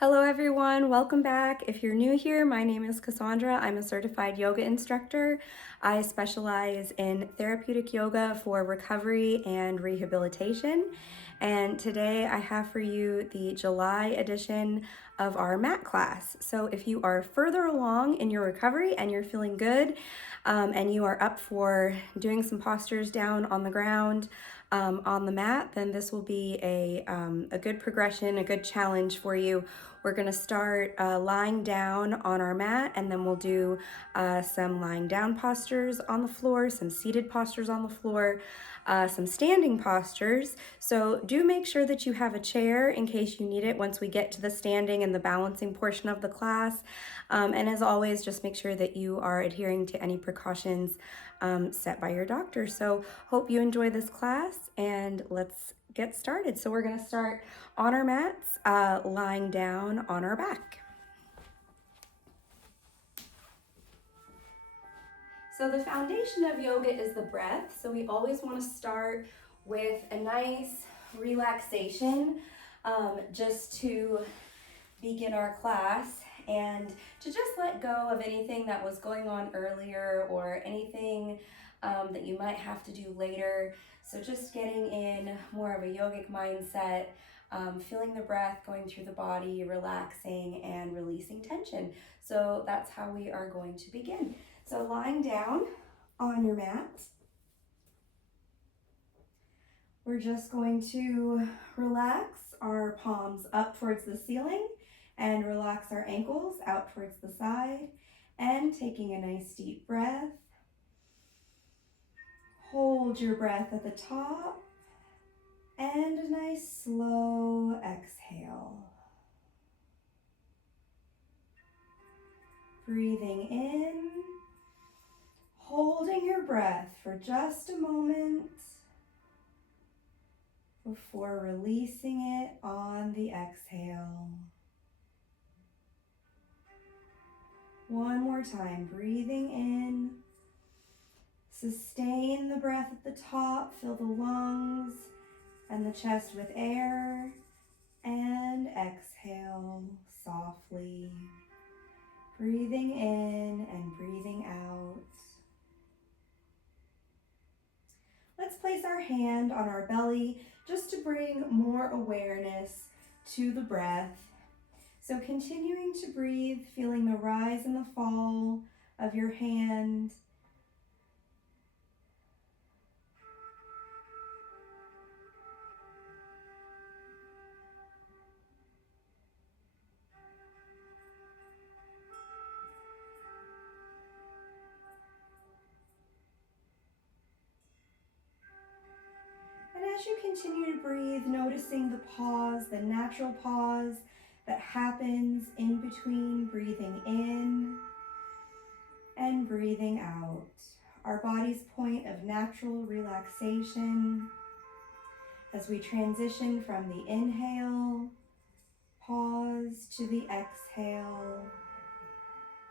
Hello everyone, welcome back. If you're new here, my name is Cassandra. I'm a certified yoga instructor. I specialize in therapeutic yoga for recovery and rehabilitation. And today I have for you the July edition of our mat class. So if you are further along in your recovery and you're feeling good, and you are up for doing some postures down on the ground, on the mat, then this will be a good progression, a good challenge for you. We're gonna start lying down on our mat, and then we'll do some lying down postures on the floor, some seated postures on the floor, some standing postures. So do make sure that you have a chair in case you need it once we get to the standing and the balancing portion of the class. And as always, just make sure that you are adhering to any precautions set by your doctor. So hope you enjoy this class, and let's get started. So we're gonna start on our mats, lying down on our back. So the foundation of yoga is the breath. So we always want to start with a nice relaxation, just to begin our class and to just let go of anything that was going on earlier or anything that you might have to do later. So just getting in more of a yogic mindset, feeling the breath going through the body, relaxing and releasing tension. So that's how we are going to begin. So lying down on your mat, we're just going to relax our palms up towards the ceiling and relax our ankles out towards the side, and taking a nice deep breath. Hold your breath at the top and a nice slow exhale. Breathing in, holding your breath for just a moment before releasing it on the exhale. One more time, breathing in, sustain the breath at the top, fill the lungs and the chest with air, and exhale softly, breathing in and breathing out. Let's place our hand on our belly just to bring more awareness to the breath. So continuing to breathe, feeling the rise and the fall of your hand. And as you continue to breathe, noticing the pause, the natural pause that happens in between breathing in and breathing out. Our body's point of natural relaxation as we transition from the inhale, pause, to the exhale,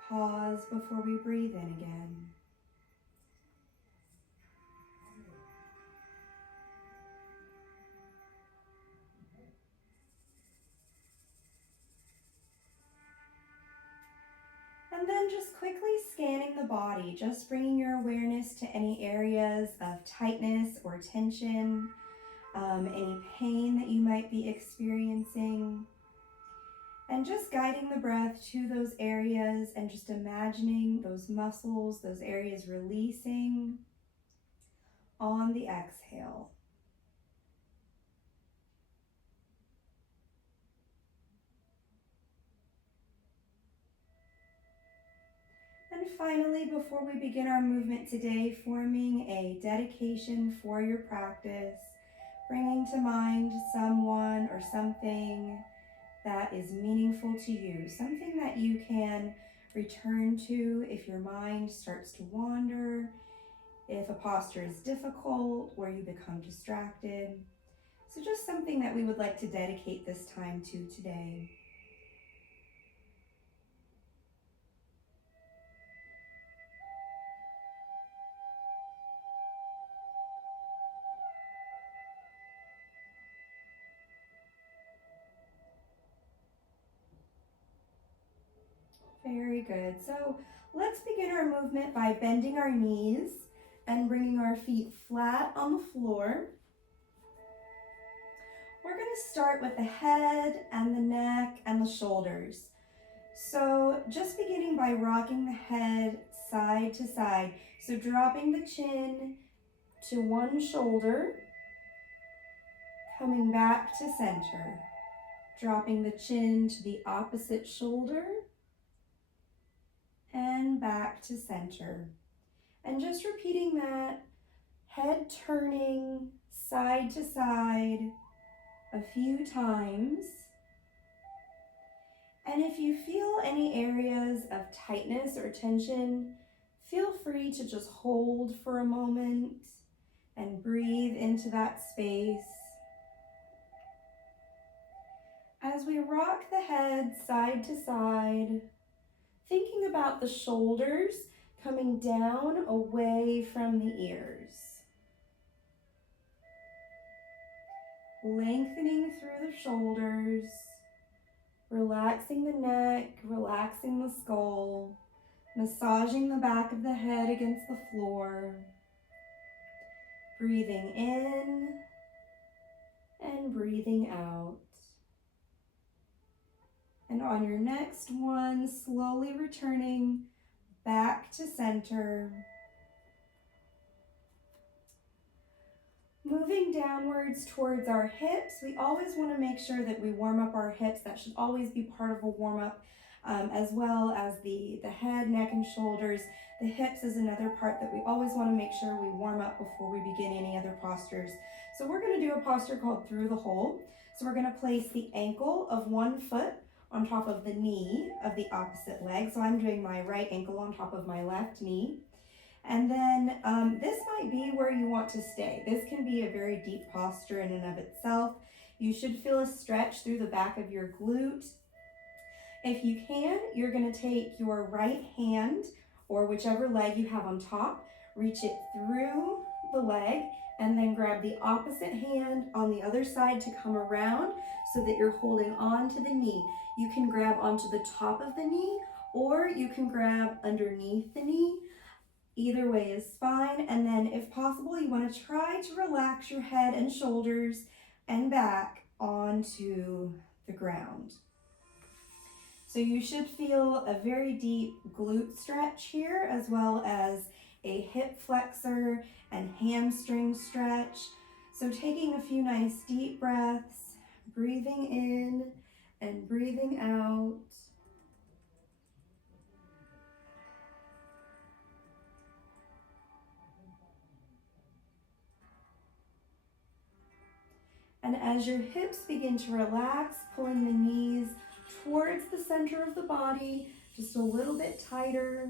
pause before we breathe in again. And then just quickly scanning the body, just bringing your awareness to any areas of tightness or tension, any pain that you might be experiencing, and just guiding the breath to those areas and just imagining those muscles, those areas releasing on the exhale. And finally, before we begin our movement today, forming a dedication for your practice, bringing to mind someone or something that is meaningful to you, something that you can return to if your mind starts to wander, if a posture is difficult or you become distracted. So just something that we would like to dedicate this time to today. Very good. So let's begin our movement by bending our knees and bringing our feet flat on the floor. We're going to start with the head and the neck and the shoulders. So just beginning by rocking the head side to side. So dropping the chin to one shoulder, coming back to center. Dropping the chin to the opposite shoulder and back to center. And just repeating that, head turning side to side a few times. And if you feel any areas of tightness or tension, feel free to just hold for a moment and breathe into that space. As we rock the head side to side, thinking about the shoulders coming down away from the ears. Lengthening through the shoulders, relaxing the neck, relaxing the skull, massaging the back of the head against the floor. Breathing in and breathing out. And on your next one, slowly returning back to center. Moving downwards towards our hips, we always want to make sure that we warm up our hips. That should always be part of a warm-up, as well as the head, neck, and shoulders. The hips is another part that we always want to make sure we warm up before we begin any other postures. So we're going to do a posture called through the hole. So we're going to place the ankle of one foot on top of the knee of the opposite leg. So I'm doing my right ankle on top of my left knee. And then this might be where you want to stay. This can be a very deep posture in and of itself. You should feel a stretch through the back of your glute. If you can, you're going to take your right hand or whichever leg you have on top, reach it through the leg, and then grab the opposite hand on the other side to come around so that you're holding on to the knee. You can grab onto the top of the knee, or you can grab underneath the knee. Either way is fine. And then if possible, you want to try to relax your head and shoulders and back onto the ground. So you should feel a very deep glute stretch here, as well as a hip flexor and hamstring stretch. So taking a few nice deep breaths, breathing in and breathing out. And as your hips begin to relax, pulling the knees towards the center of the body, just a little bit tighter.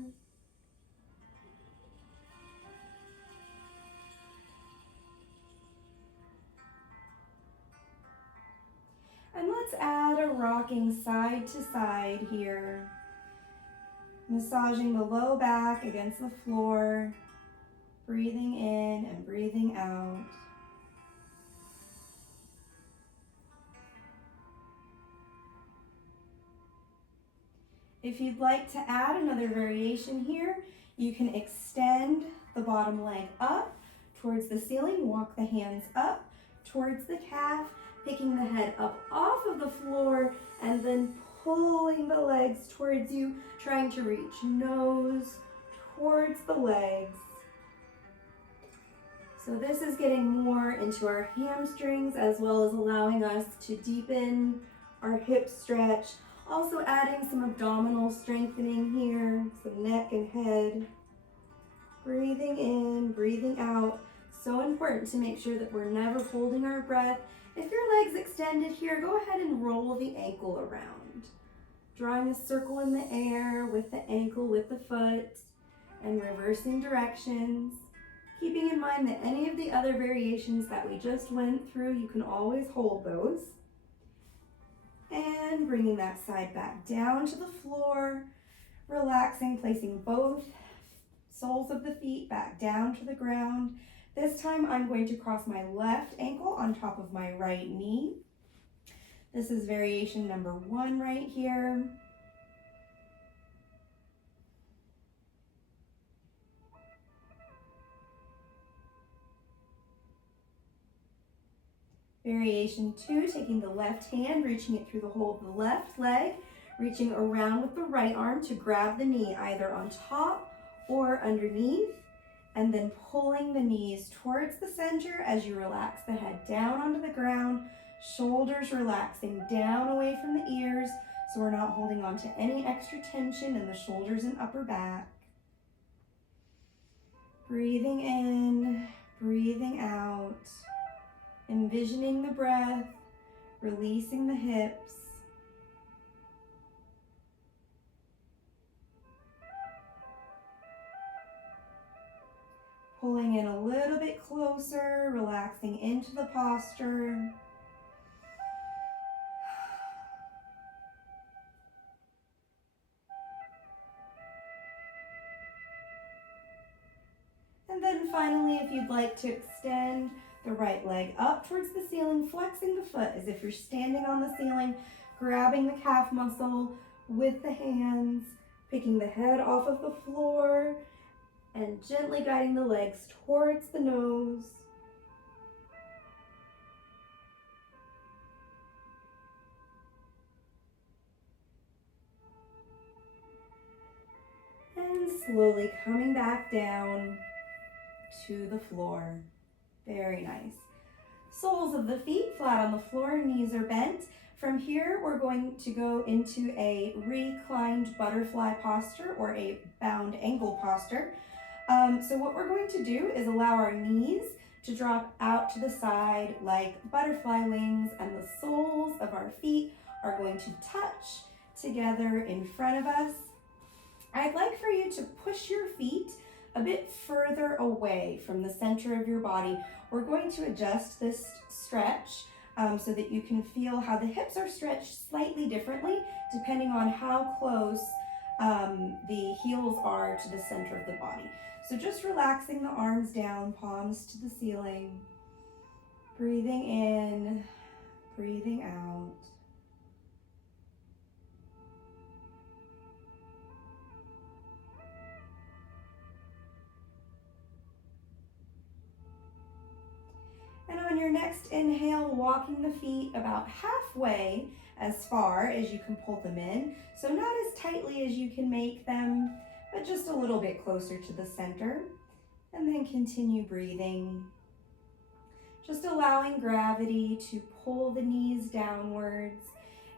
And let's add a rocking side to side here. Massaging the low back against the floor, breathing in and breathing out. If you'd like to add another variation here, you can extend the bottom leg up towards the ceiling, walk the hands up towards the calf, picking the head up off of the floor, and then pulling the legs towards you, trying to reach nose towards the legs. So this is getting more into our hamstrings, as well as allowing us to deepen our hip stretch. Also adding some abdominal strengthening here, some neck and head. Breathing in, breathing out. So important to make sure that we're never holding our breath. If your leg's extended here, go ahead and roll the ankle around. Drawing a circle in the air with the ankle, with the foot, and reversing directions. Keeping in mind that any of the other variations that we just went through, you can always hold those. And bringing that side back down to the floor, relaxing, placing both soles of the feet back down to the ground. This time I'm going to cross my left ankle on top of my right knee. This is variation number 1 right here. Variation 2, taking the left hand, reaching it through the hole of the left leg, reaching around with the right arm to grab the knee either on top or underneath, and then pulling the knees towards the center as you relax the head down onto the ground, shoulders relaxing down away from the ears so we're not holding on to any extra tension in the shoulders and upper back. Breathing in, breathing out, envisioning the breath, releasing the hips. Pulling in a little bit closer, relaxing into the posture. And then finally, if you'd like to extend the right leg up towards the ceiling, flexing the foot as if you're standing on the ceiling, grabbing the calf muscle with the hands, picking the head off of the floor, and gently guiding the legs towards the nose. And slowly coming back down to the floor. Very nice. Soles of the feet flat on the floor, knees are bent. From here, we're going to go into a reclined butterfly posture or a bound angle posture. So what we're going to do is allow our knees to drop out to the side like butterfly wings, and the soles of our feet are going to touch together in front of us. I'd like for you to push your feet a bit further away from the center of your body. We're going to adjust this stretch so that you can feel how the hips are stretched slightly differently depending on how close the heels are to the center of the body. So just relaxing the arms down, palms to the ceiling, breathing in, breathing out. And on your next inhale, walking the feet about halfway as far as you can pull them in. So not as tightly as you can make them, but just a little bit closer to the center. And then continue breathing. Just allowing gravity to pull the knees downwards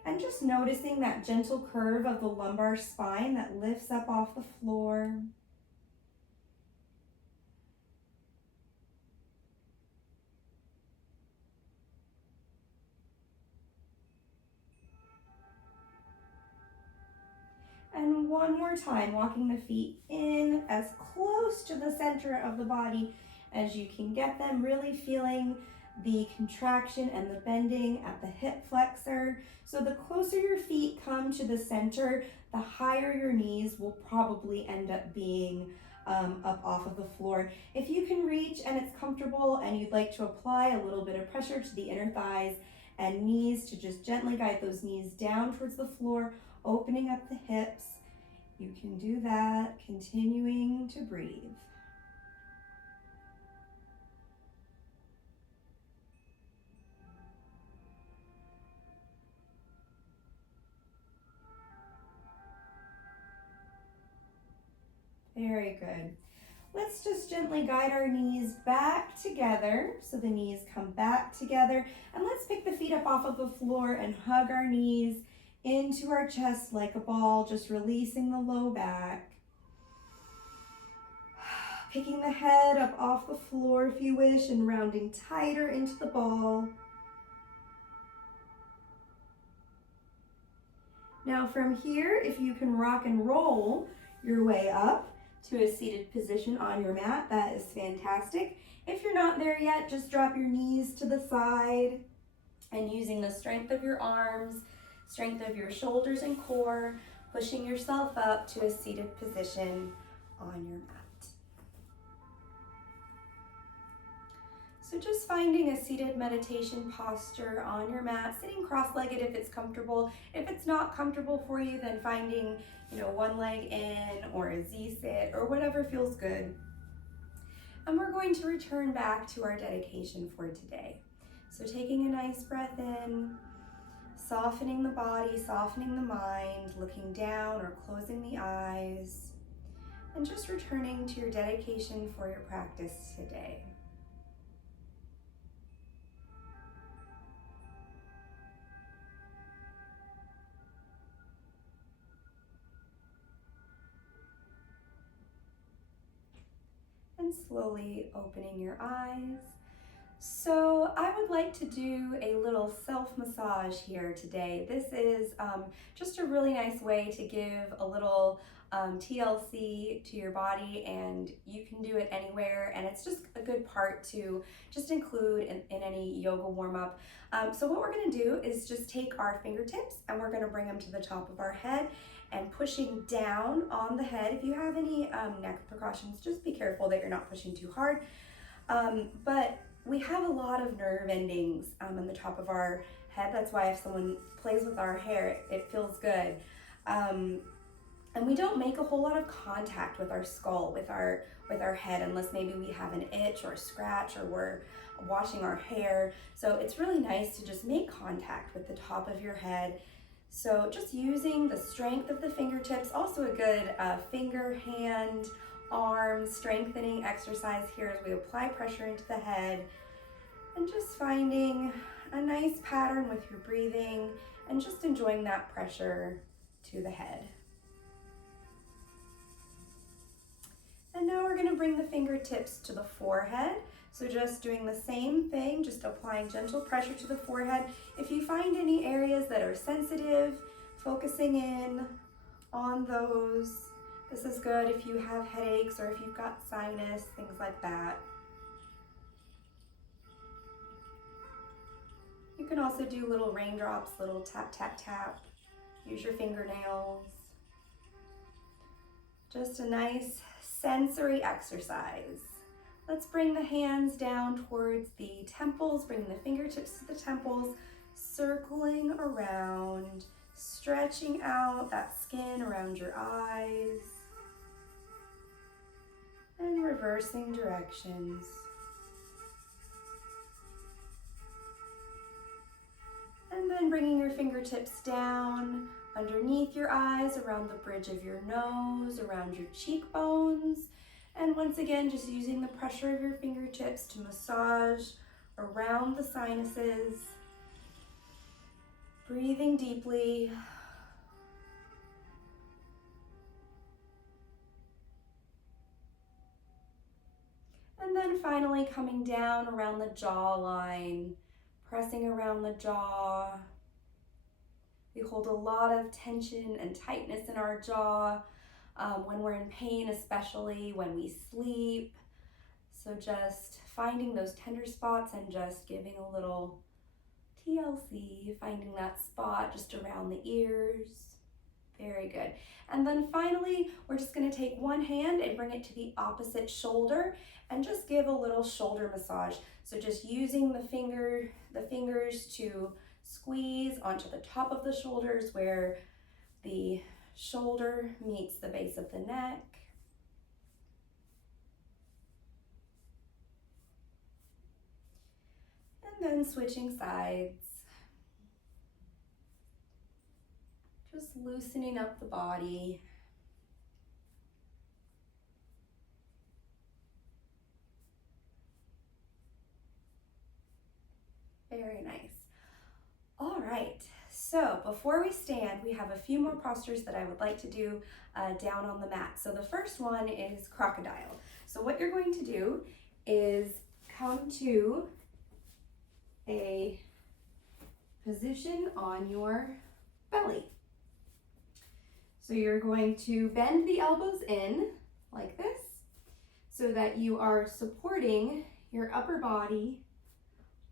and just noticing that gentle curve of the lumbar spine that lifts up off the floor. And one more time, walking the feet in as close to the center of the body as you can get them, really feeling the contraction and the bending at the hip flexor. So the closer your feet come to the center, the higher your knees will probably end up being up off of the floor. If you can reach and it's comfortable and you'd like to apply a little bit of pressure to the inner thighs and knees to just gently guide those knees down towards the floor, opening up the hips, you can do that, continuing to breathe. Very good. Let's just gently guide our knees back together. So the knees come back together. And let's pick the feet up off of the floor and hug our knees into our chest like a ball, just releasing the low back. Picking the head up off the floor if you wish and rounding tighter into the ball. Now from here, if you can rock and roll your way up to a seated position on your mat, that is fantastic. If you're not there yet, just drop your knees to the side and using the strength of your arms, strength of your shoulders and core, pushing yourself up to a seated position on your mat. So just finding a seated meditation posture on your mat, sitting cross-legged if it's comfortable. If it's not comfortable for you, then finding, one leg in or a Z-sit or whatever feels good. And we're going to return back to our dedication for today. So taking a nice breath in, softening the body, softening the mind, looking down or closing the eyes, and just returning to your dedication for your practice today. And slowly opening your eyes. So I would like to do a little self-massage here today. This is just a really nice way to give a little TLC to your body, and you can do it anywhere, and it's just a good part to just include in any yoga warm-up. So what we're going to do is just take our fingertips and we're going to bring them to the top of our head and pushing down on the head. If you have any neck precautions, just be careful that you're not pushing too hard. But we have a lot of nerve endings on the top of our head. That's why if someone plays with our hair, it feels good. And we don't make a whole lot of contact with our skull, with our head, unless maybe we have an itch or a scratch or we're washing our hair. So it's really nice to just make contact with the top of your head. So just using the strength of the fingertips, also a good finger, hand, arm strengthening exercise here as we apply pressure into the head, and just finding a nice pattern with your breathing and just enjoying that pressure to the head. And now we're going to bring the fingertips to the forehead. So just doing the same thing, just applying gentle pressure to the forehead. If you find any areas that are sensitive, focusing in on those. This is good if you have headaches or if you've got sinus, things like that. You can also do little raindrops, little tap, tap, tap. Use your fingernails. Just a nice sensory exercise. Let's bring the hands down towards the temples, bring the fingertips to the temples, circling around, stretching out that skin around your eyes, and reversing directions. And then bringing your fingertips down underneath your eyes, around the bridge of your nose, around your cheekbones. And once again, just using the pressure of your fingertips to massage around the sinuses. Breathing deeply. And then finally coming down around the jawline, pressing around the jaw. We hold a lot of tension and tightness in our jaw when we're in pain, especially when we sleep. So just finding those tender spots and just giving a little TLC, finding that spot just around the ears. Very good. And then finally, we're just going to take one hand and bring it to the opposite shoulder and just give a little shoulder massage. So just using the fingers to squeeze onto the top of the shoulders where the shoulder meets the base of the neck. And then switching sides. Just loosening up the body. Very nice. All right, so before we stand, we have a few more postures that I would like to do down on the mat. So the first one is crocodile. So what you're going to do is come to a position on your belly. So you're going to bend the elbows in like this so that you are supporting your upper body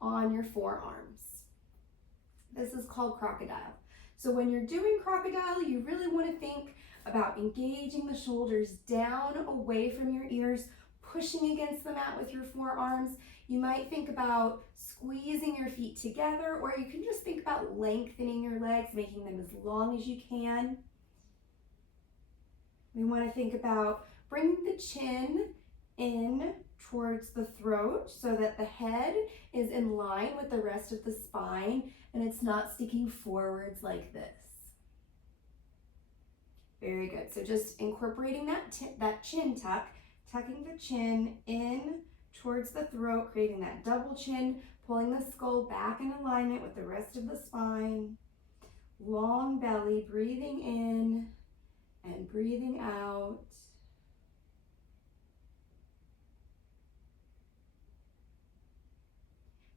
on your forearms. This is called crocodile. So when you're doing crocodile, you really want to think about engaging the shoulders down away from your ears, pushing against the mat with your forearms. You might think about squeezing your feet together, or you can just think about lengthening your legs, making them as long as you can. We want to think about bringing the chin in towards the throat so that the head is in line with the rest of the spine and it's not sticking forwards like this. Very good. So just incorporating that chin tuck, tucking the chin in towards the throat, creating that double chin, pulling the skull back in alignment with the rest of the spine. Long belly, breathing in and breathing out.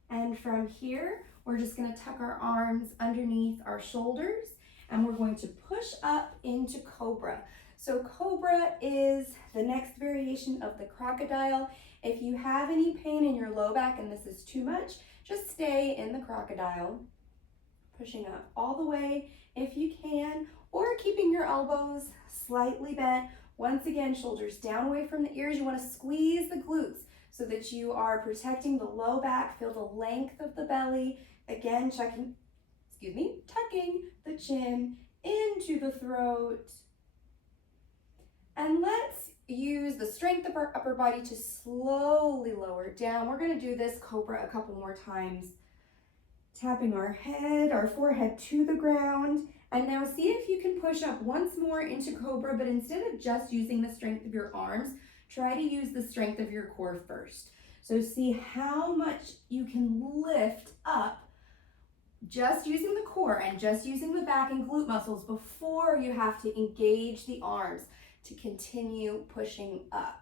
And from here, we're just going to tuck our arms underneath our shoulders and we're going to push up into Cobra. So Cobra is the next variation of the crocodile. If you have any pain in your low back and this is too much, just stay in the crocodile, pushing up all the way if you can, or keeping your elbows slightly bent. Once again, shoulders down away from the ears. You want to squeeze the glutes so that you are protecting the low back. Feel the length of the belly. Again, tucking the chin into the throat. And let's use the strength of our upper body to slowly lower down. We're going to do this Cobra a couple more times. Tapping our head, our forehead to the ground. And now see if you can push up once more into Cobra, but instead of just using the strength of your arms, try to use the strength of your core first. So see how much you can lift up just using the core and just using the back and glute muscles before you have to engage the arms to continue pushing up.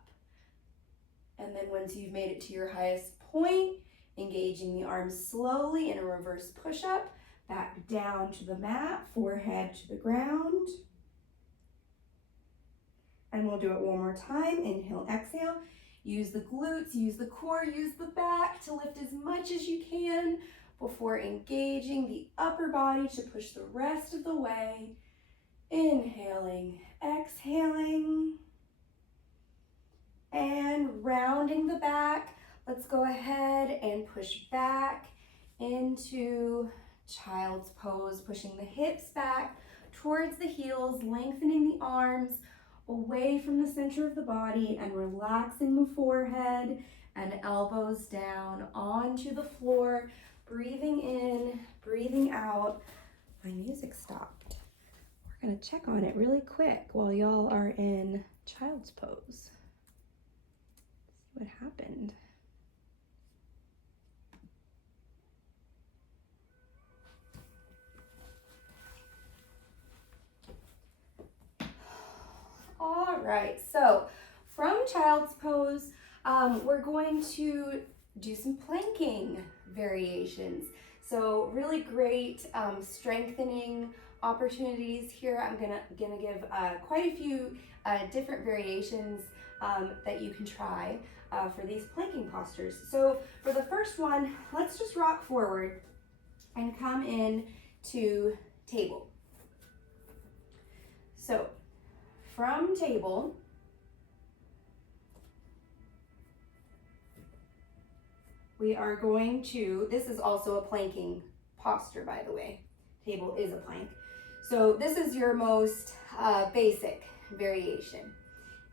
And then once you've made it to your highest point, engaging the arms slowly in a reverse push-up, back down to the mat, forehead to the ground. And we'll do it one more time. Inhale, exhale. Use the glutes, use the core, use the back to lift as much as you can before engaging the upper body to push the rest of the way. Inhaling, exhaling, and rounding the back. Let's go ahead and push back into child's pose, pushing the hips back towards the heels, lengthening the arms away from the center of the body and relaxing the forehead and elbows down onto the floor. Breathing in, breathing out. My music stopped. We're gonna check on it really quick while y'all are in child's pose. See what happened. All right, so from child's pose, we're going to do some planking variations. So really great strengthening opportunities here. I'm gonna give quite a few different variations that you can try for these planking postures. So for the first one, let's just rock forward and come in to table. So from table, we are going to, this is also a planking posture, by the way. Table is a plank. So this is your most basic variation,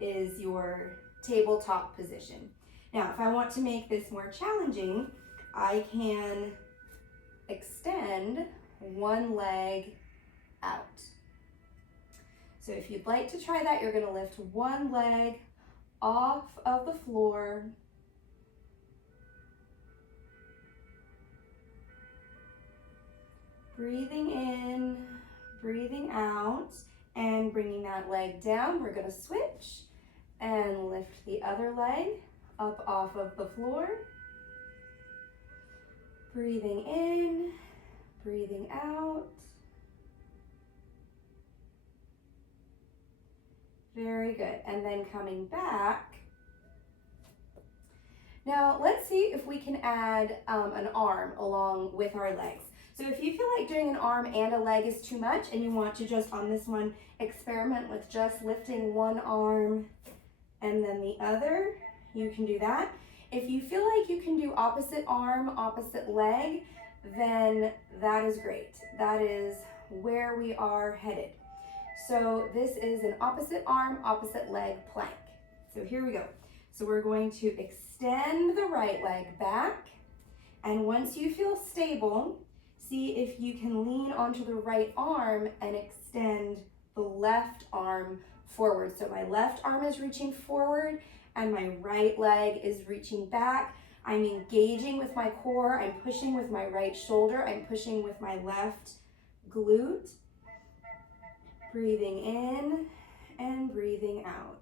is your tabletop position. Now, if I want to make this more challenging, I can extend one leg out. So if you'd like to try that, you're going to lift one leg off of the floor. Breathing in, breathing out, and bringing that leg down. We're going to switch and lift the other leg up off of the floor. Breathing in, breathing out. Very good. And then coming back. Now let's see if we can add an arm along with our legs. So if you feel like doing an arm and a leg is too much and you want to just on this one experiment with just lifting one arm and then the other, you can do that. If you feel like you can do opposite arm, opposite leg, then that is great. That is where we are headed. So this is an opposite arm, opposite leg plank. So here we go. So we're going to extend the right leg back. And once you feel stable, see if you can lean onto the right arm and extend the left arm forward. So my left arm is reaching forward and my right leg is reaching back. I'm engaging with my core. I'm pushing with my right shoulder. I'm pushing with my left glute. Breathing in and breathing out.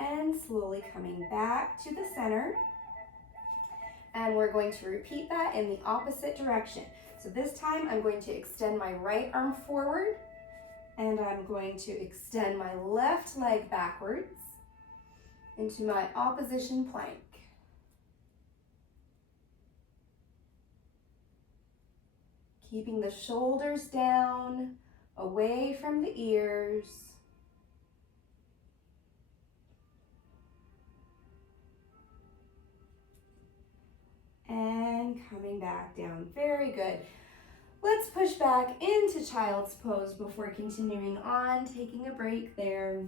And slowly coming back to the center. And we're going to repeat that in the opposite direction. So this time I'm going to extend my right arm forward and I'm going to extend my left leg backwards into my opposition plank. Keeping the shoulders down, away from the ears. And coming back down. Very good. Let's push back into child's pose before continuing on, taking a break there.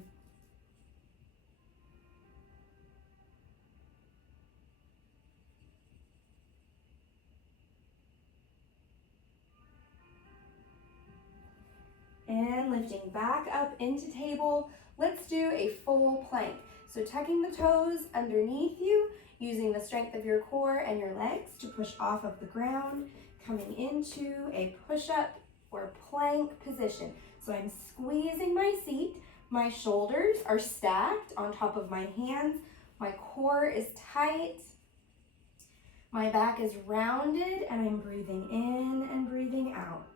And lifting back up into table. Let's do a full plank. So tucking the toes underneath you, using the strength of your core and your legs to push off of the ground, coming into a push-up or plank position. So I'm squeezing my seat. My shoulders are stacked on top of my hands. My core is tight. My back is rounded and I'm breathing in and breathing out.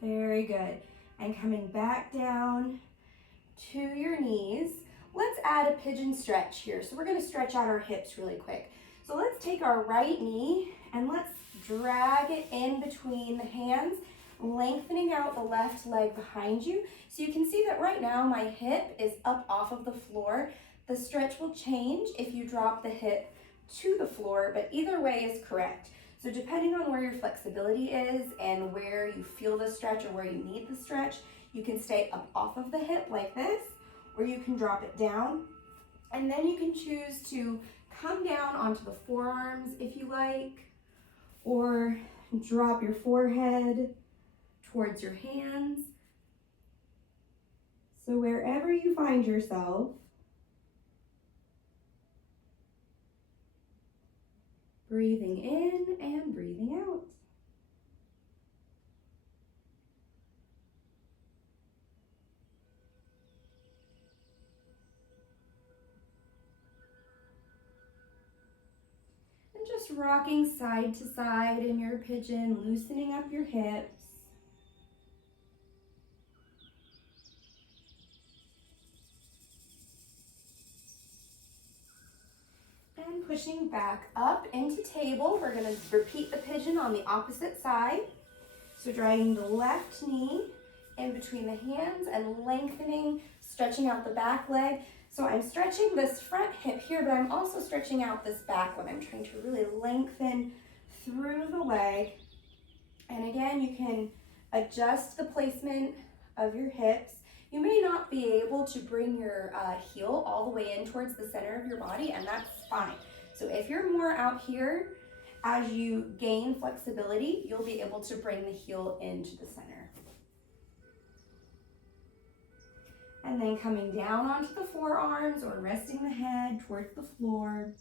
Very good. And coming back down to your knees. Let's add a pigeon stretch here. So we're going to stretch out our hips really quick. So let's take our right knee and let's drag it in between the hands, lengthening out the left leg behind you. So you can see that right now my hip is up off of the floor. The stretch will change if you drop the hip to the floor, but either way is correct. So depending on where your flexibility is and where you feel the stretch or where you need the stretch, you can stay up off of the hip like this, or you can drop it down. And then you can choose to come down onto the forearms if you like, or drop your forehead towards your hands. So wherever you find yourself, breathing in and breathing out. And just rocking side to side in your pigeon, loosening up your hips. And pushing back up into table. We're going to repeat the pigeon on the opposite side. So dragging the left knee in between the hands and lengthening, stretching out the back leg. So I'm stretching this front hip here, but I'm also stretching out this back one. I'm trying to really lengthen through the leg. And again, you can adjust the placement of your hips. You may not be able to bring your heel all the way in towards the center of your body, and that's fine. So if you're more out here, as you gain flexibility, you'll be able to bring the heel into the center. And then coming down onto the forearms or resting the head towards the floor.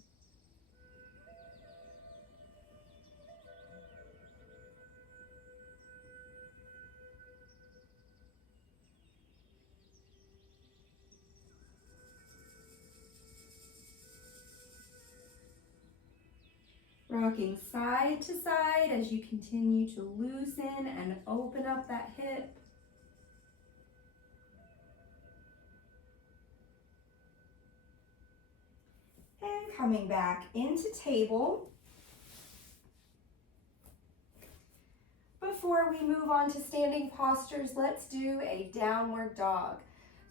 Rocking side to side as you continue to loosen and open up that hip. And coming back into table. Before we move on to standing postures, let's do a downward dog.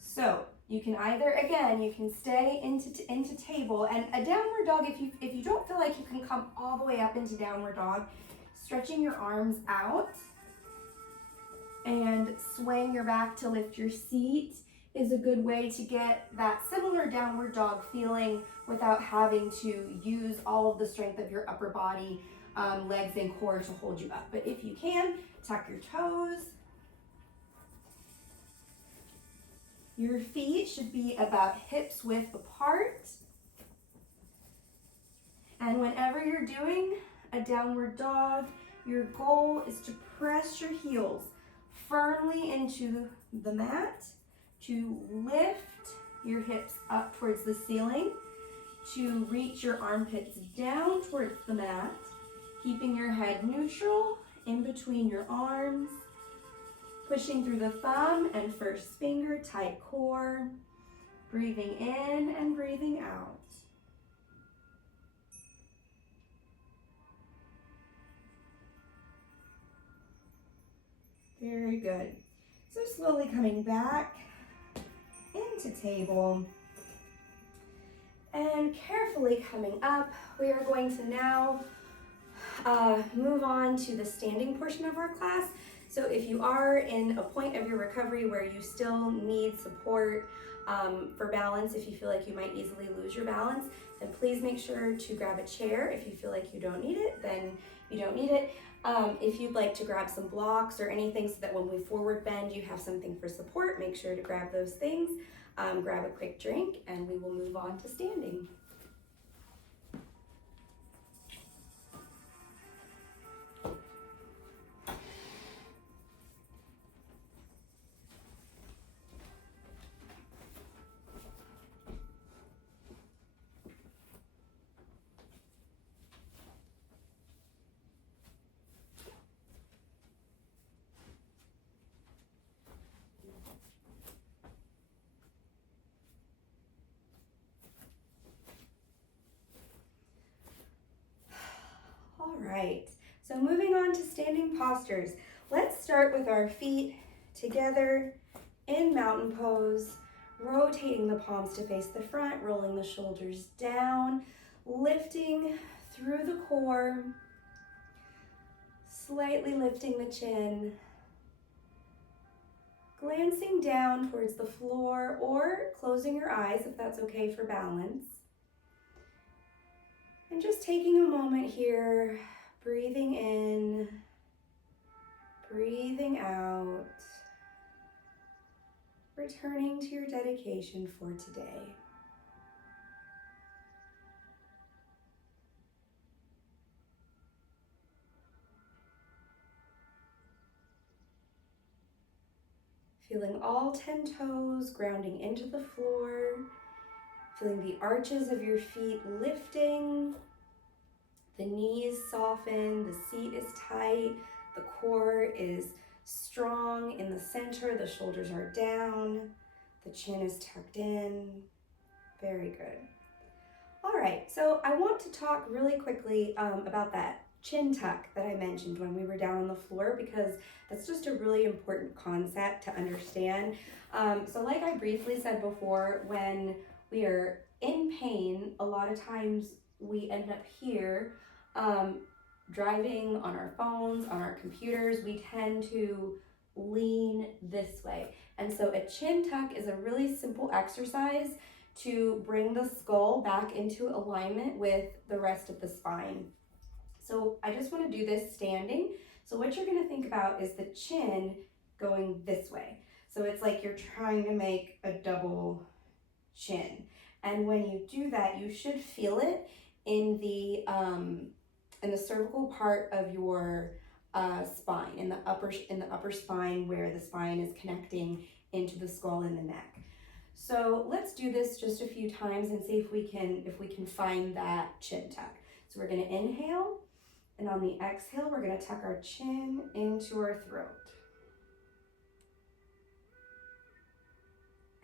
So you can either, again, you can stay into table, and a downward dog, if you don't feel like you can come all the way up into downward dog, stretching your arms out and swaying your back to lift your seat is a good way to get that similar downward dog feeling without having to use all of the strength of your upper body, legs and core to hold you up. But if you can, tuck your toes. Your feet should be about hips width apart. And whenever you're doing a downward dog, your goal is to press your heels firmly into the mat, to lift your hips up towards the ceiling, to reach your armpits down towards the mat, keeping your head neutral in between your arms, pushing through the thumb and first finger, tight core, breathing in and breathing out. Very good. So slowly coming back into table and carefully coming up, we are going to now move on to the standing portion of our class. So if you are in a point of your recovery where you still need support for balance, if you feel like you might easily lose your balance, then please make sure to grab a chair. If you feel like you don't need it, then you don't need it. If you'd like to grab some blocks or anything so that when we forward bend, you have something for support, make sure to grab those things. Grab a quick drink and we will move on to standing. All right, so moving on to standing postures. Let's start with our feet together in mountain pose, rotating the palms to face the front, rolling the shoulders down, lifting through the core, slightly lifting the chin, glancing down towards the floor or closing your eyes if that's okay for balance. And just taking a moment here, breathing in, breathing out, returning to your dedication for today. Feeling all 10 toes grounding into the floor, feeling the arches of your feet lifting, the knees soften, the seat is tight, the core is strong in the center, the shoulders are down, the chin is tucked in. Very good. All right, so I want to talk really quickly about that chin tuck that I mentioned when we were down on the floor, because that's just a really important concept to understand. So like I briefly said before, when we are in pain, a lot of times we end up here driving on our phones, on our computers, we tend to lean this way. And so a chin tuck is a really simple exercise to bring the skull back into alignment with the rest of the spine. So I just want to do this standing. So what you're going to think about is the chin going this way. So it's like you're trying to make a double chin. And when you do that, you should feel it in the cervical part of your spine, in the upper spine, where the spine is connecting into the skull and the neck. So let's do this just a few times and see if we can find that chin tuck. So we're going to inhale, and on the exhale, we're going to tuck our chin into our throat.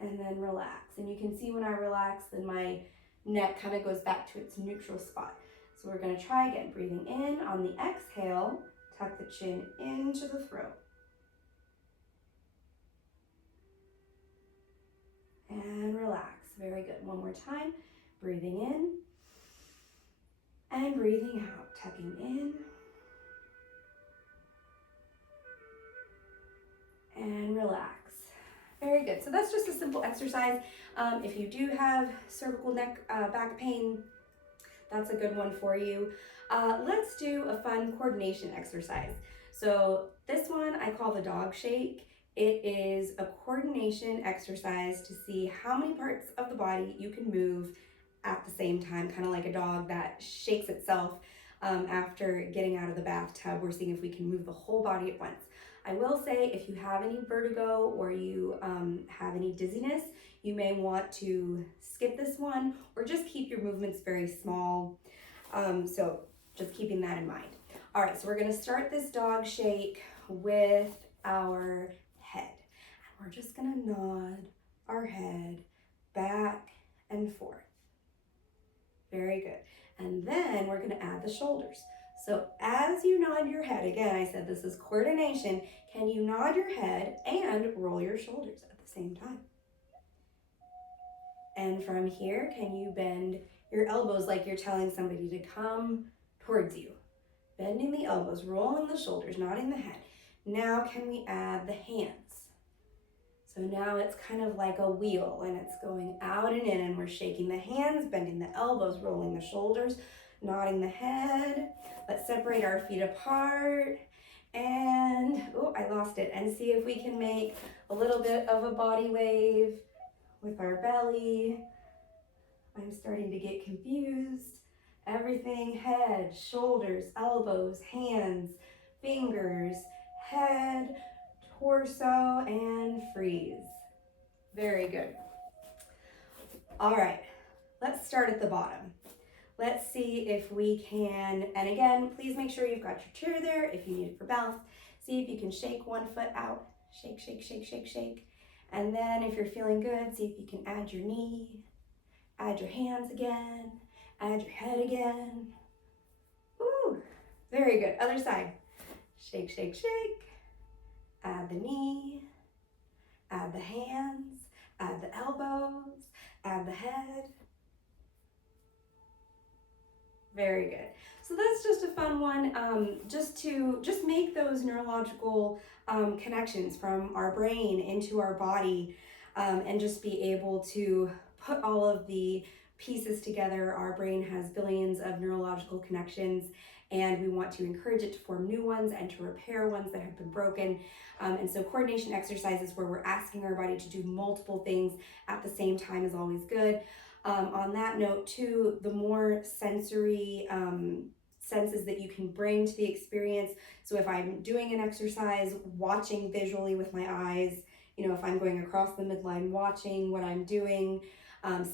And then relax. And you can see when I relax, then my neck kind of goes back to its neutral spot. So we're going to try again, breathing in. On the exhale, tuck the chin into the throat. and relax. Very good. One more time. Breathing in and breathing out. Tucking in and relax. Very good. So that's just a simple exercise. If you do have cervical neck, back pain, that's a good one for you. Let's do a fun coordination exercise. So this one I call the dog shake. It is a coordination exercise to see how many parts of the body you can move at the same time, kind of like a dog that shakes itself after getting out of the bathtub. We're seeing if we can move the whole body at once. I will say if you have any vertigo or you have any dizziness, you may want to skip this one or just keep your movements very small. So just keeping that in mind. All right, so we're gonna start this dog shake with our head. And we're just gonna nod our head back and forth. Very good. And then we're gonna add the shoulders. So as you nod your head, again, I said this is coordination, can you nod your head and roll your shoulders at the same time? And from here, can you bend your elbows like you're telling somebody to come towards you? Bending the elbows, rolling the shoulders, nodding the head. Now can we add the hands? So now it's kind of like a wheel and it's going out and in and we're shaking the hands, bending the elbows, rolling the shoulders, nodding the head. Let's separate our feet apart and, oh, I lost it. And see if we can make a little bit of a body wave with our belly. I'm starting to get confused. Everything, head, shoulders, elbows, hands, fingers, head, torso, and freeze. Very good. All right, let's start at the bottom. Let's see if we can, and again, please make sure you've got your chair there if you need it for balance. See if you can shake one foot out. Shake, shake, shake, shake, shake. And then if you're feeling good, see if you can add your knee, add your hands again, add your head again. Ooh, very good. Other side. Shake, shake, shake. Add the knee, add the hands, add the elbows, add the head. Very good. So that's just a fun one, just to make those neurological connections from our brain into our body, and just be able to put all of the pieces together. Our brain has billions of neurological connections, and we want to encourage it to form new ones and to repair ones that have been broken. And so coordination exercises where we're asking our body to do multiple things at the same time is always good. On that note too, the more sensory senses that you can bring to the experience. So if I'm doing an exercise, watching visually with my eyes, if I'm going across the midline, watching what I'm doing,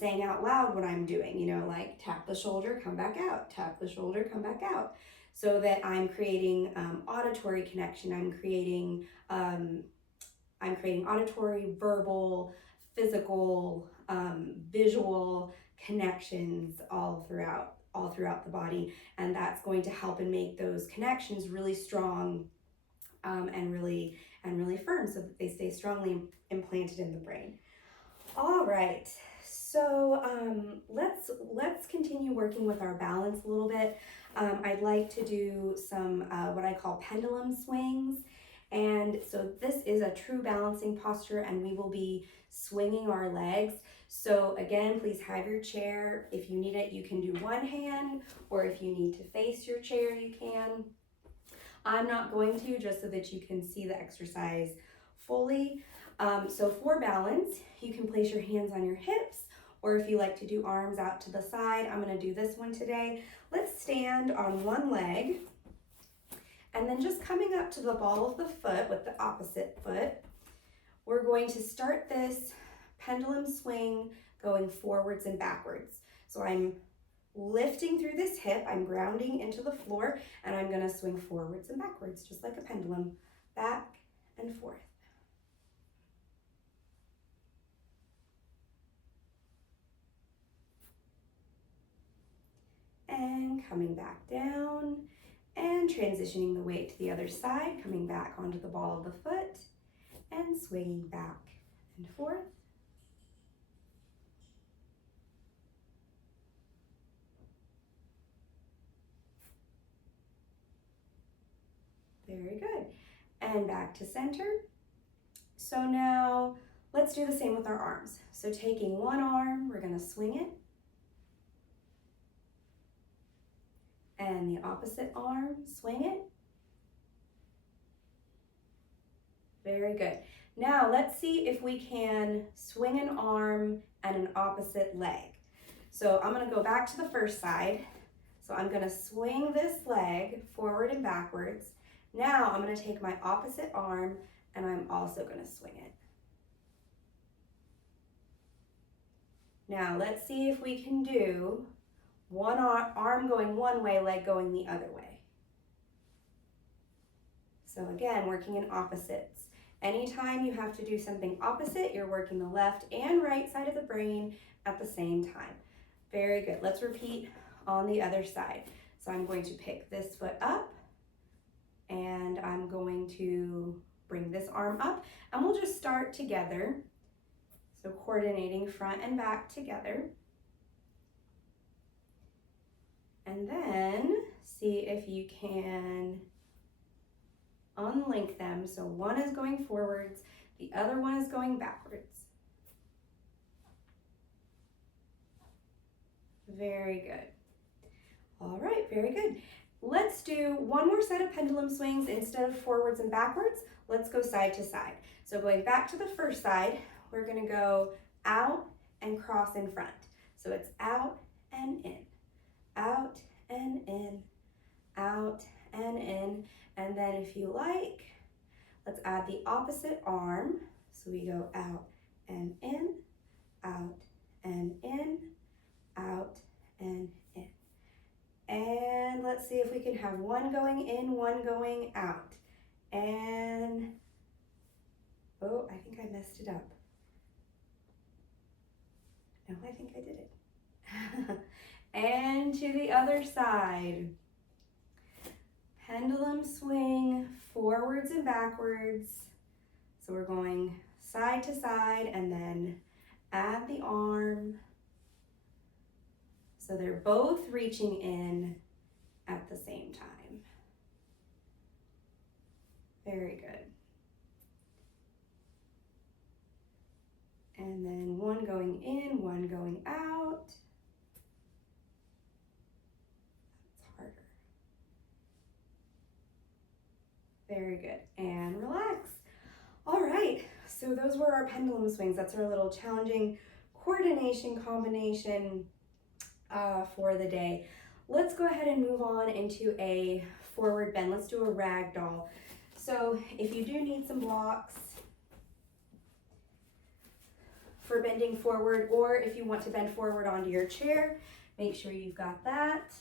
saying out loud what I'm doing, like tap the shoulder, come back out, tap the shoulder, come back out. So that I'm creating auditory connection, I'm creating auditory, verbal, physical, visual connections all throughout the body, and that's going to help and make those connections really strong and really firm, so that they stay strongly implanted in the brain. All right, so let's continue working with our balance a little bit. I'd like to do some what I call pendulum swings. And so this is a true balancing posture, and we will be swinging our legs. So again, please have your chair. If you need it, you can do one hand, or if you need to face your chair, you can. I'm not going to, just so that you can see the exercise fully. So for balance, you can place your hands on your hips, or if you like to do arms out to the side, I'm gonna do this one today. Let's stand on one leg, and then just coming up to the ball of the foot with the opposite foot, we're going to start this pendulum swing going forwards and backwards. So I'm lifting through this hip, I'm grounding into the floor, and I'm gonna swing forwards and backwards, just like a pendulum, back and forth. And coming back down, and transitioning the weight to the other side, coming back onto the ball of the foot, and swinging back and forth. Very good. And back to center. So now let's do the same with our arms. So taking one arm, we're going to swing it. And the opposite arm, swing it. Very good. Now let's see if we can swing an arm and an opposite leg. So I'm going to go back to the first side. So I'm going to swing this leg forward and backwards. Now I'm going to take my opposite arm and I'm also going to swing it. Now let's see if we can do one arm going one way, leg going the other way. So again, working in opposites. Anytime you have to do something opposite, you're working the left and right side of the brain at the same time. Very good. Let's repeat on the other side. So I'm going to pick this foot up and I'm going to bring this arm up and we'll just start together. So coordinating front and back together. And then see if you can unlink them. So one is going forwards, the other one is going backwards. Very good. All right, very good. Let's do one more set of pendulum swings. Instead of forwards and backwards, let's go side to side. So going back to the first side, we're going to go out and cross in front. So it's out and in, out and in, out and in. And then if you like, let's add the opposite arm. So we go out and in, out and in, out and in. And let's see if we can have one going in, one going out. And, oh, I think I messed it up. No, I think I did it. And to the other side. Pendulum swing, forwards and backwards. So we're going side to side and then add the arm. So they're both reaching in at the same time. Very good. And then one going in, one going out. That's harder. Very good. And relax. All right, so those were our pendulum swings. That's our little challenging coordination combination for the day. Let's go ahead and move on into a forward bend. Let's do a rag doll. So if you do need some blocks for bending forward, or if you want to bend forward onto your chair, make sure you've got that.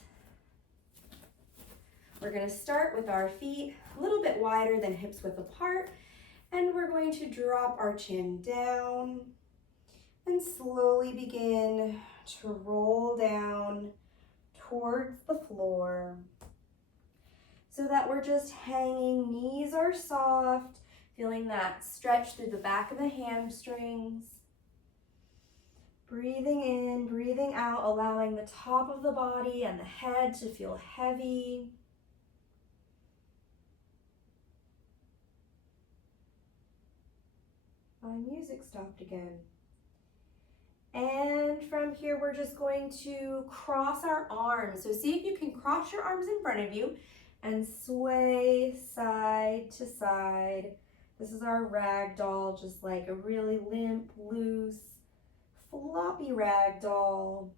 We're going to start with our feet a little bit wider than hips width apart, and we're going to drop our chin down and slowly begin to roll down towards the floor so that we're just hanging. Knees are soft, feeling that stretch through the back of the hamstrings. Breathing in, breathing out, allowing the top of the body and the head to feel heavy. My music stopped again. And from here, we're just going to cross our arms. So see if you can cross your arms in front of you and sway side to side. This is our rag doll, just like a really limp, loose, floppy rag doll.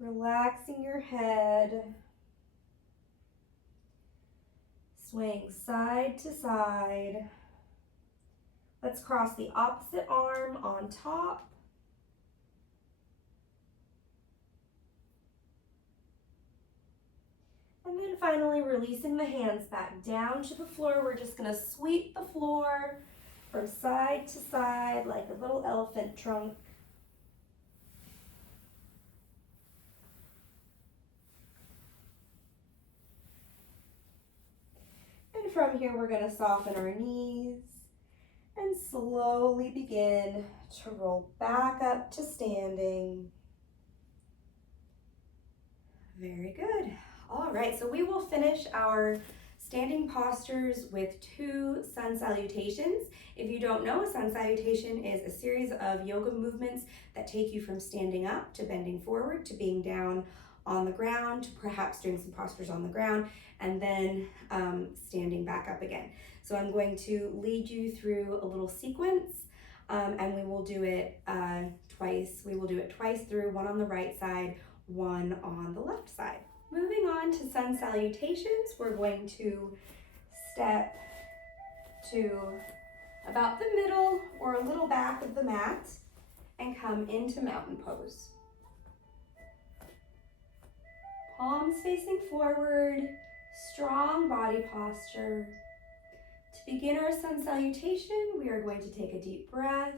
Relaxing your head. Swaying side to side. Let's cross the opposite arm on top. And then finally releasing the hands back down to the floor. We're just going to sweep the floor from side to side like a little elephant trunk. And from here, we're going to soften our knees and slowly begin to roll back up to standing. Very good. All right, so we will finish our standing postures with 2 sun salutations. If you don't know, a sun salutation is a series of yoga movements that take you from standing up to bending forward to being down on the ground, to perhaps doing some postures on the ground, and then standing back up again. So I'm going to lead you through a little sequence, and we will do it twice. We will do it twice through, one on the right side, one on the left side. Moving on to sun salutations, we're going to step to about the middle or a little back of the mat and come into mountain pose. Palms facing forward, strong body posture. To begin our sun salutation, we are going to take a deep breath.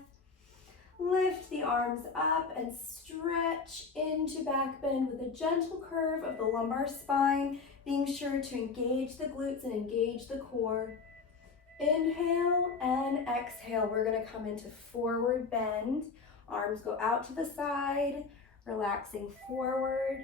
Lift the arms up and stretch into back bend with a gentle curve of the lumbar spine, being sure to engage the glutes and engage the core. Inhale and exhale. We're going to come into forward bend. Arms go out to the side, relaxing forward.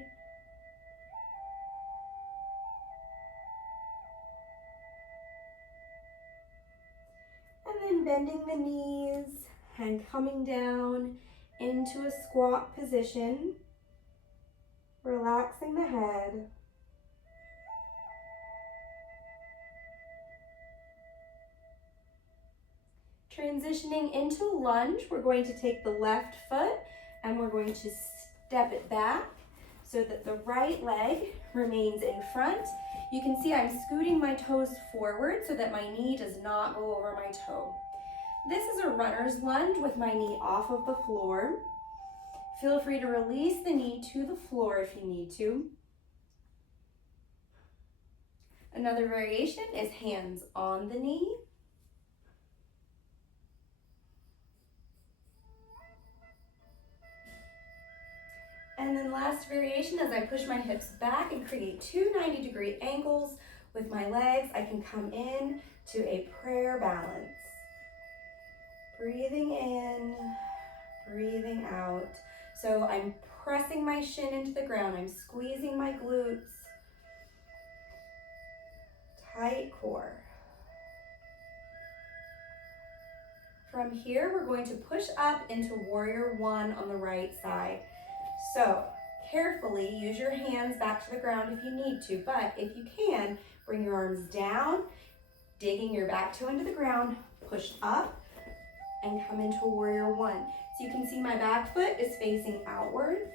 And then bending the knees and coming down into a squat position, relaxing the head. Transitioning into lunge, we're going to take the left foot and we're going to step it back so that the right leg remains in front. You can see I'm scooting my toes forward so that my knee does not go over my toe. This is a runner's lunge with my knee off of the floor. Feel free to release the knee to the floor if you need to. Another variation is hands on the knee. And then last variation, as I push my hips back and create 2 90-degree angles with my legs, I can come in to a prayer balance. Breathing in, breathing out. So I'm pressing my shin into the ground. I'm squeezing my glutes. Tight core. From here, we're going to push up into warrior one on the right side. So carefully use your hands back to the ground if you need to, but if you can, bring your arms down, digging your back toe into the ground, push up, and come into warrior one. So you can see my back foot is facing outwards.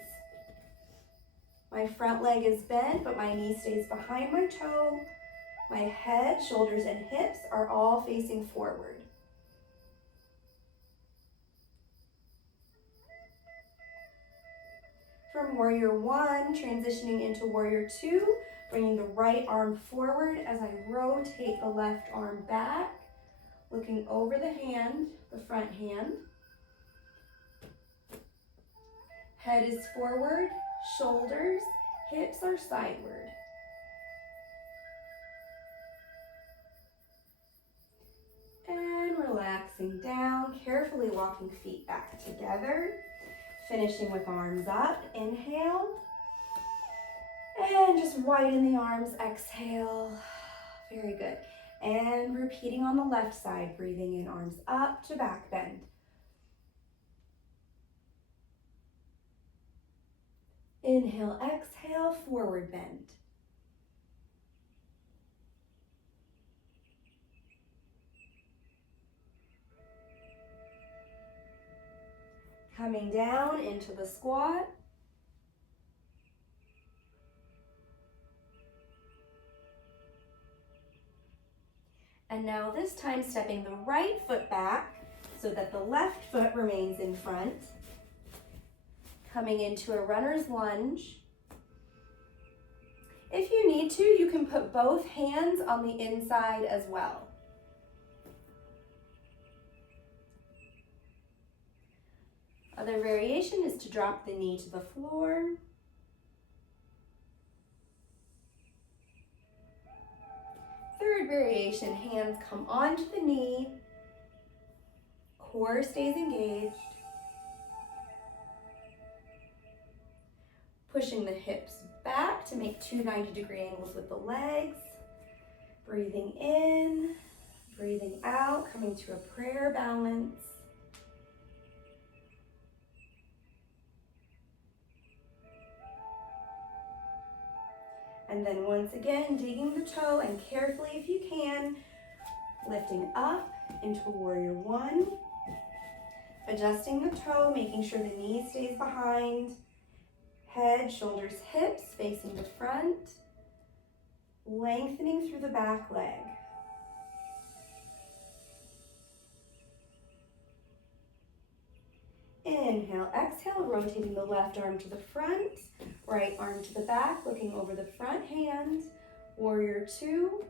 My front leg is bent, but my knee stays behind my toe. My head, shoulders, and hips are all facing forward. From warrior one, transitioning into warrior two, bringing the right arm forward as I rotate the left arm back, looking over the hand, the front hand. Head is forward, shoulders, hips are sideward. And relaxing down, carefully walking feet back together. Finishing with arms up, inhale. And just widen the arms, exhale. Very good. And repeating on the left side, breathing in, arms up to back bend. Inhale, exhale, forward bend. Coming down into the squat. And now this time stepping the right foot back so that the left foot remains in front. Coming into a runner's lunge. If you need to, you can put both hands on the inside as well. Other variation is to drop the knee to the floor. Third variation, hands come onto the knee, core stays engaged. Pushing the hips back to make 2 90-degree angles with the legs. Breathing in, breathing out, coming to a prayer balance. And then once again, digging the toe and carefully, if you can, lifting up into warrior one. Adjusting the toe, making sure the knee stays behind. Head, shoulders, hips facing the front. Lengthening through the back leg. Inhale, exhale, rotating the left arm to the front, right arm to the back, looking over the front hand. Warrior two.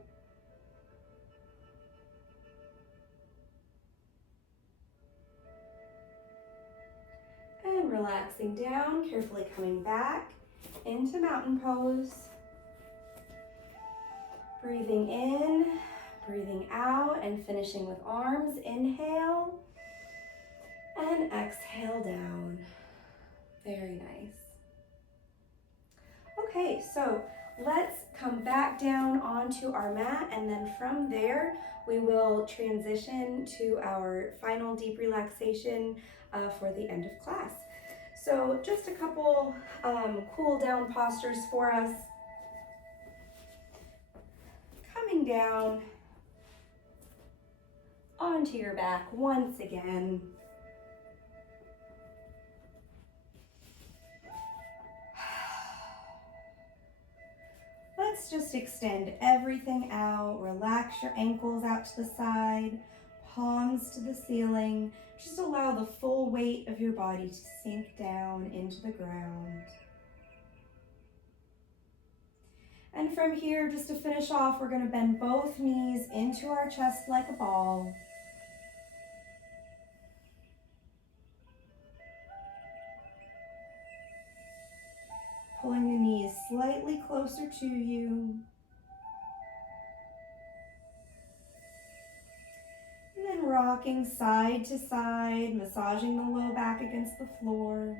And relaxing down, carefully coming back into mountain pose. Breathing in, breathing out, and finishing with arms. Inhale and exhale down. Very nice. Okay, so let's come back down onto our mat, and then from there we will transition to our final deep relaxation for the end of class. So just a couple cool down postures for us. Coming down onto your back once again. Let's just extend everything out. Relax your ankles out to the side, palms to the ceiling. Just allow the full weight of your body to sink down into the ground. And from here, just to finish off, we're going to bend both knees into our chest like a ball. Pulling the knees slightly closer to you. And then rocking side to side, massaging the low back against the floor.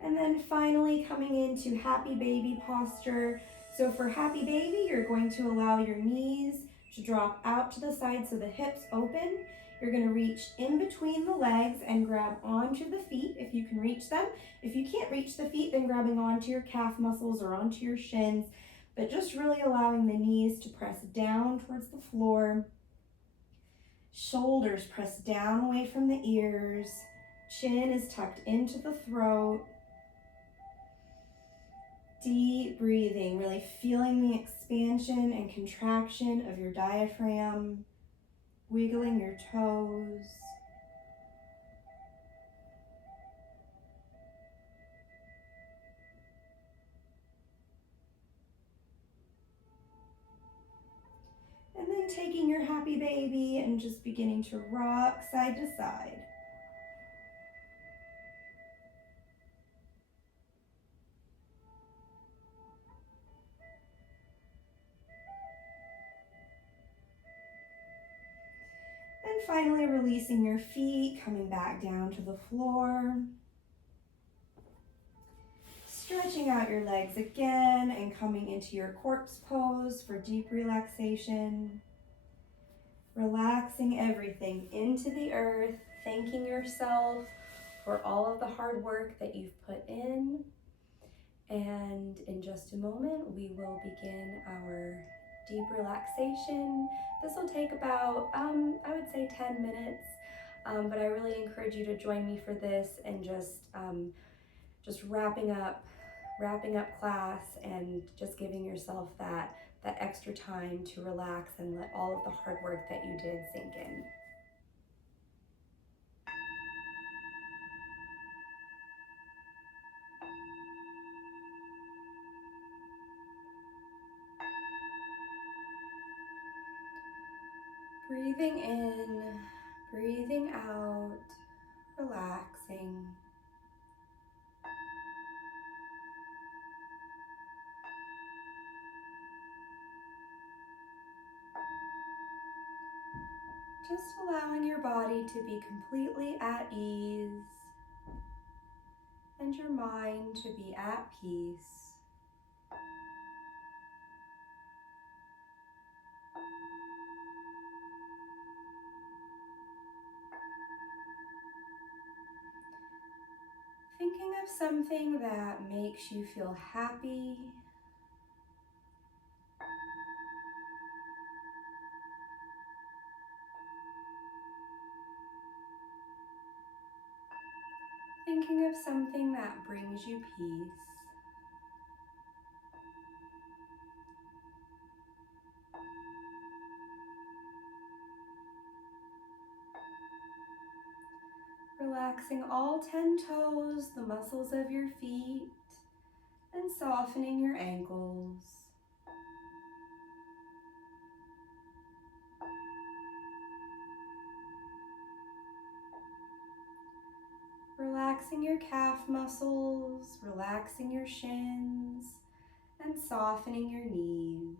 And then finally coming into happy baby posture. So for happy baby, you're going to allow your knees to drop out to the side so the hips open. You're going to reach in between the legs and grab onto the feet if you can reach them. If you can't reach the feet, then grabbing onto your calf muscles or onto your shins, but just really allowing the knees to press down towards the floor. Shoulders press down away from the ears. Chin is tucked into the throat. Deep breathing, really feeling the expansion and contraction of your diaphragm, wiggling your toes. And then taking your happy baby and just beginning to rock side to side. And finally releasing your feet, coming back down to the floor. Stretching out your legs again and coming into your corpse pose for deep relaxation. Relaxing everything into the earth, thanking yourself for all of the hard work that you've put in. And in just a moment, we will begin our deep relaxation. This will take about, I would say 10 minutes, but I really encourage you to join me for this and just wrapping up class and just giving yourself that extra time to relax and let all of the hard work that you did sink in. Breathing in, breathing out, relaxing. Just allowing your body to be completely at ease and your mind to be at peace. Thinking of something that makes you feel happy. Thinking of something that brings you peace. Relaxing all 10 toes, the muscles of your feet, and softening your ankles. Relaxing your calf muscles, relaxing your shins, and softening your knees.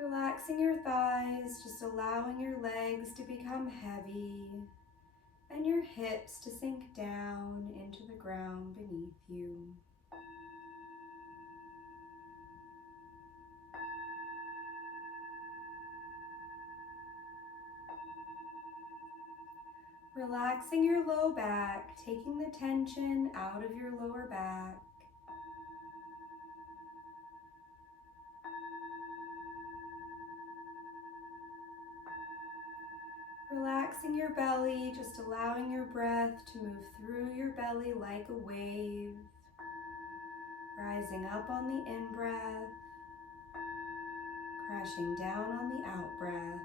Relaxing your thighs, just allowing your legs to become heavy and your hips to sink down into the ground beneath you. Relaxing your low back, taking the tension out of your lower back. Relaxing your belly, just allowing your breath to move through your belly like a wave. Rising up on the in-breath, crashing down on the out-breath.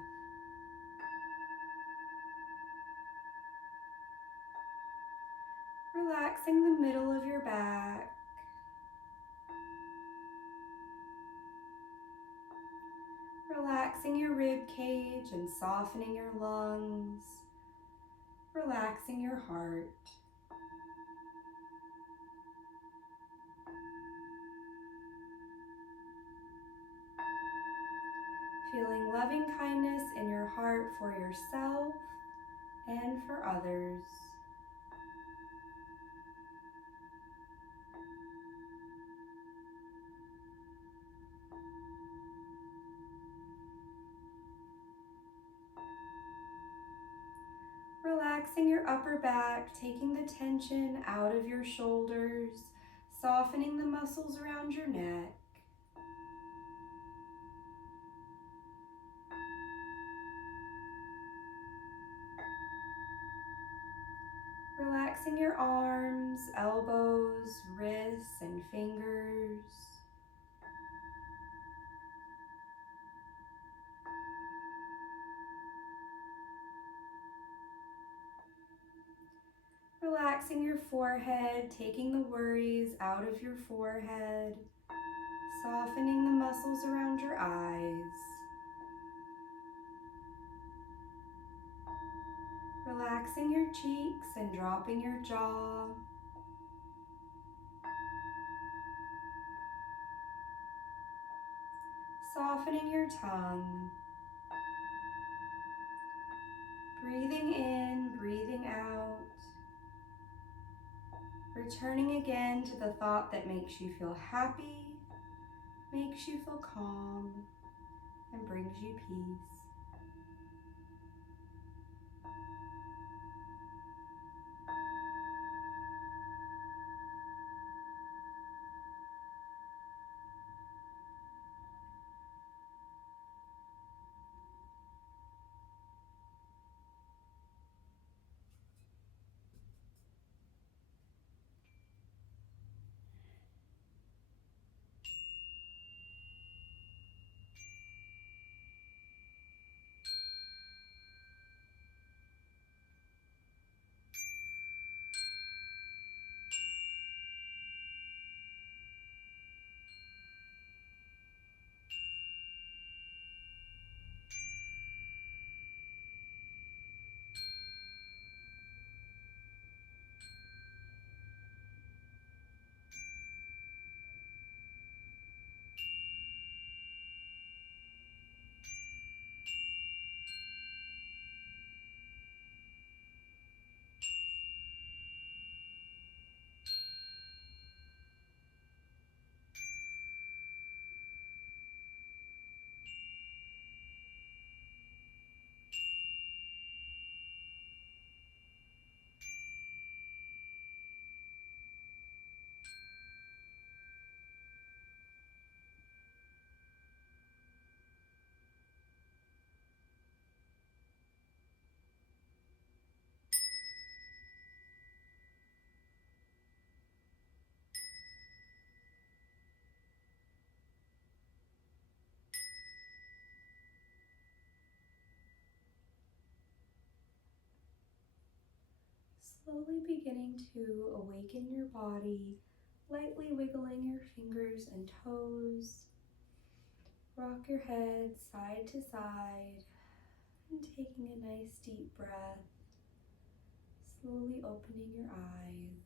Relaxing the middle of your back. Relaxing your rib cage and softening your lungs. Relaxing your heart. Feeling loving kindness in your heart for yourself and for others. Relaxing your upper back, taking the tension out of your shoulders, softening the muscles around your neck. Relaxing your arms, elbows, wrists, and fingers. Relaxing your forehead, taking the worries out of your forehead, softening the muscles around your eyes. Relaxing your cheeks and dropping your jaw. Softening your tongue. Breathing in, breathing out. Returning again to the thought that makes you feel happy, makes you feel calm, and brings you peace. Slowly beginning to awaken your body, lightly wiggling your fingers and toes. Rock your head side to side and taking a nice deep breath. Slowly opening your eyes.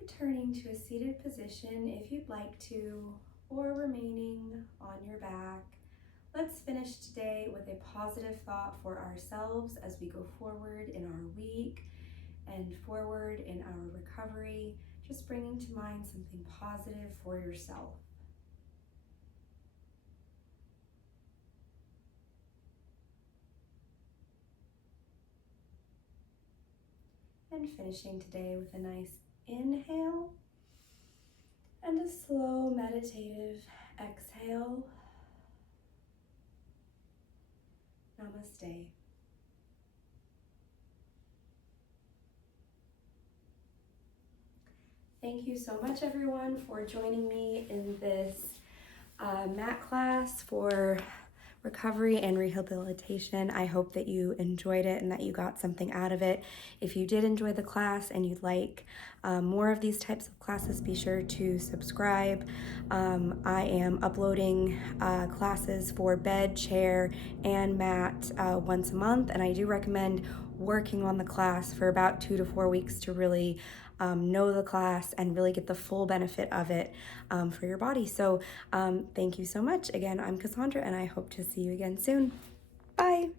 Returning to a seated position if you'd like to, or remaining on your back. Let's finish today with a positive thought for ourselves as we go forward in our week and forward in our recovery. Just bringing to mind something positive for yourself. And finishing today with a nice inhale and a slow meditative exhale. Namaste. Thank you so much, everyone, for joining me in this mat class for recovery and rehabilitation. I hope that you enjoyed it and that you got something out of it. If you did enjoy the class and you'd like more of these types of classes, be sure to subscribe. I am uploading classes for bed, chair, and mat once a month, and I do recommend working on the class for about 2 to 4 weeks to really know the class and really get the full benefit of it for your body. So thank you so much. Again, I'm Cassandra, and I hope to see you again soon. Bye.